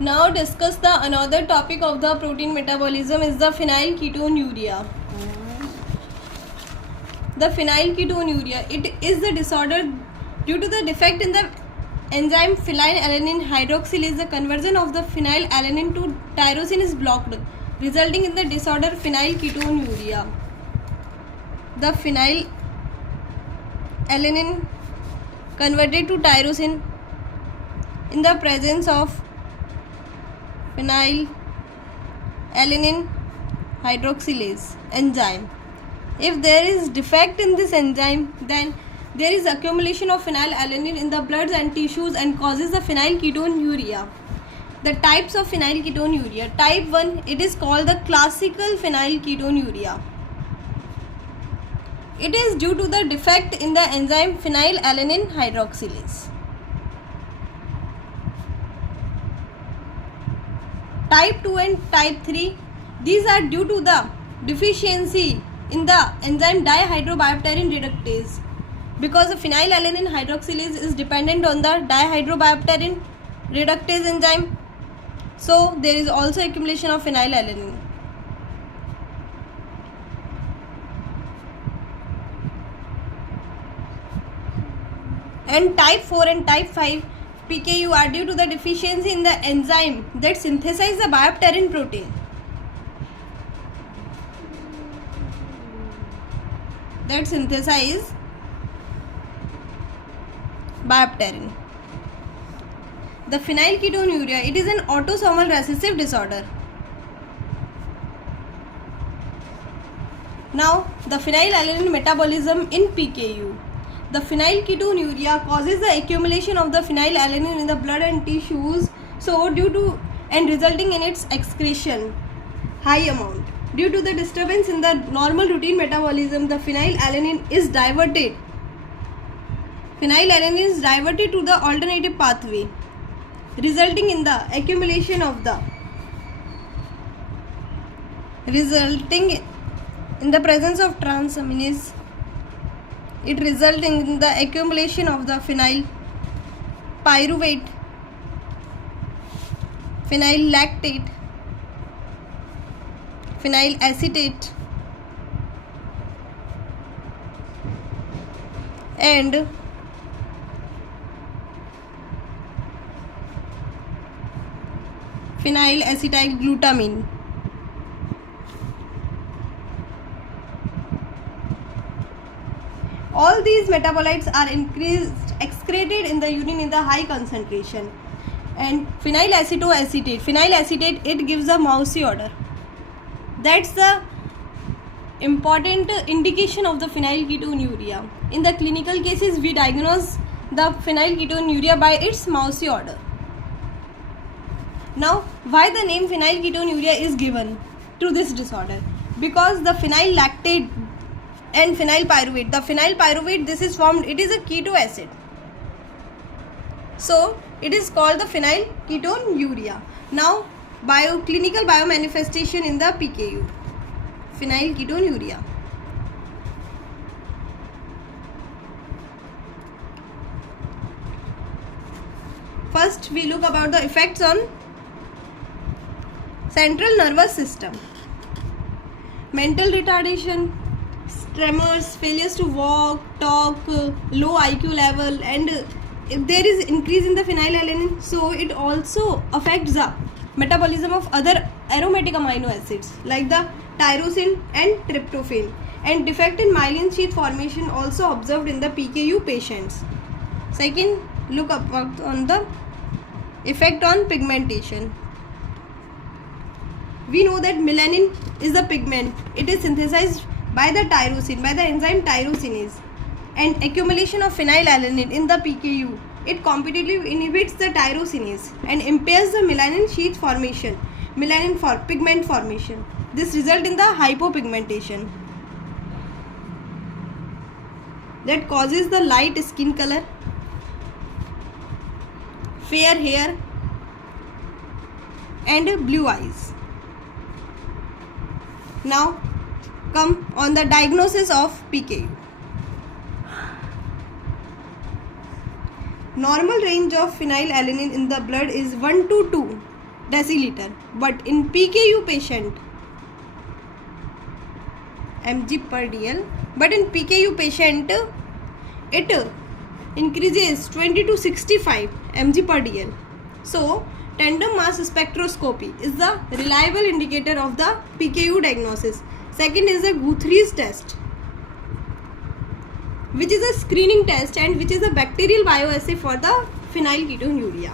Now discuss the another topic of the protein metabolism is the phenylketonuria. The phenylketonuria, it is the disorder due to the defect in the enzyme phenylalanine hydroxylase. The conversion of the phenylalanine to tyrosine is blocked, resulting in the disorder phenylketonuria. The phenylalanine converted to tyrosine in the presence of phenylalanine hydroxylase enzyme. If there is defect in this enzyme, then there is accumulation of phenylalanine in the blood and tissues and causes the phenylketonuria. The types of phenylketonuria. Type 1, it is called the classical phenylketonuria. It is due to the defect in the enzyme phenylalanine hydroxylase. Type 2 and type 3, these are due to the deficiency in the enzyme dihydrobiopterin reductase, because the phenylalanine hydroxylase is dependent on the dihydrobiopterin reductase enzyme, so there is also accumulation of phenylalanine. And type 4 and type 5 PKU are due to the deficiency in the enzyme that synthesizes the biopterin protein. That synthesize biopterin. The phenylketonuria, it is an autosomal recessive disorder. Now, the phenylalanine metabolism in PKU. The phenylketonuria causes the accumulation of the phenylalanine in the blood and tissues, so due to and resulting in its excretion high amount. Due to the disturbance in the normal routine metabolism, the phenylalanine is diverted. Phenylalanine is diverted to the alternative pathway, resulting in the accumulation of the presence of transaminase. It resulting in the accumulation of the phenyl pyruvate, phenylactate, phenyl acetate, and phenyl acetylglutamine. All these metabolites are excreted in the urine in the high concentration. And phenyl acetate, it gives a mousy odor. That's the important indication of the phenylketonuria. In the clinical cases, we diagnose the phenylketonuria by its mousy odor. Now, why the name phenylketonuria is given to this disorder? Because the phenylactate and phenyl pyruvate. The phenyl pyruvate, this is formed, it is a keto acid. So, it is called the phenylketonuria. Now, clinical biomanifestation in the PKU. Phenylketonuria. First, we look about the effects on central nervous system. Mental retardation, tremors, failures to walk, talk, low IQ level, and if there is increase in the phenylalanine, so it also affects the metabolism of other aromatic amino acids like the tyrosine and tryptophan. And defect in myelin sheath formation also observed in the PKU patients. Second, look about on the effect on pigmentation. We know that melanin is the pigment. It is synthesized by the tyrosine, by the enzyme tyrosinase, and accumulation of phenylalanine in the PKU, it competitively inhibits the tyrosinase and impairs the melanin sheath formation, pigment formation. This results in the hypopigmentation that causes the light skin color, fair hair, and blue eyes. Now, come on the diagnosis of PKU. Normal range of phenylalanine in the blood is 1 to 2. deciliter. But in PKU patient, mg per dl. But in PKU patient, it increases 20 to 65 mg per dl. So tandem mass spectroscopy is the reliable indicator of the PKU diagnosis. Second is the Guthrie's test, which is a screening test and which is a bacterial bioassay for the phenylketonuria.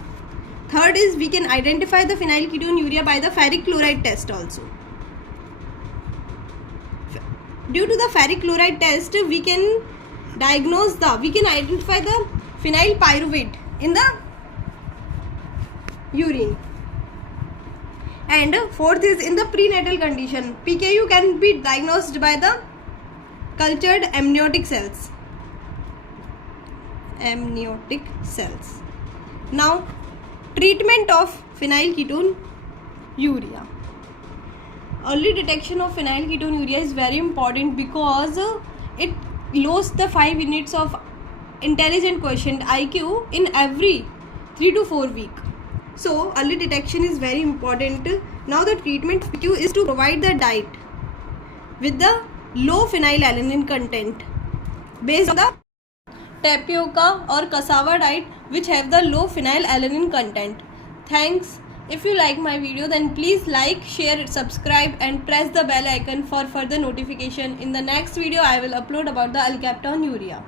Third is we can identify the phenylketonuria by the ferric chloride test also. Due to the ferric chloride test, we can identify the phenyl pyruvate in the urine. And fourth is in the prenatal condition, PKU can be diagnosed by the cultured amniotic cells. Now, treatment of phenylketonuria. Early detection of phenylketonuria is very important because it lowers the 5 units of intelligent quotient IQ in every 3 to 4 weeks. So early detection is very important. Now the treatment for PKU is to provide the diet with the low phenylalanine content based on the tapioca or cassava diet which have the low phenylalanine content. Thanks. If you like my video, then please like, share, subscribe and press the bell icon for further notification. In the next video, I will upload about the Phenylketonuria.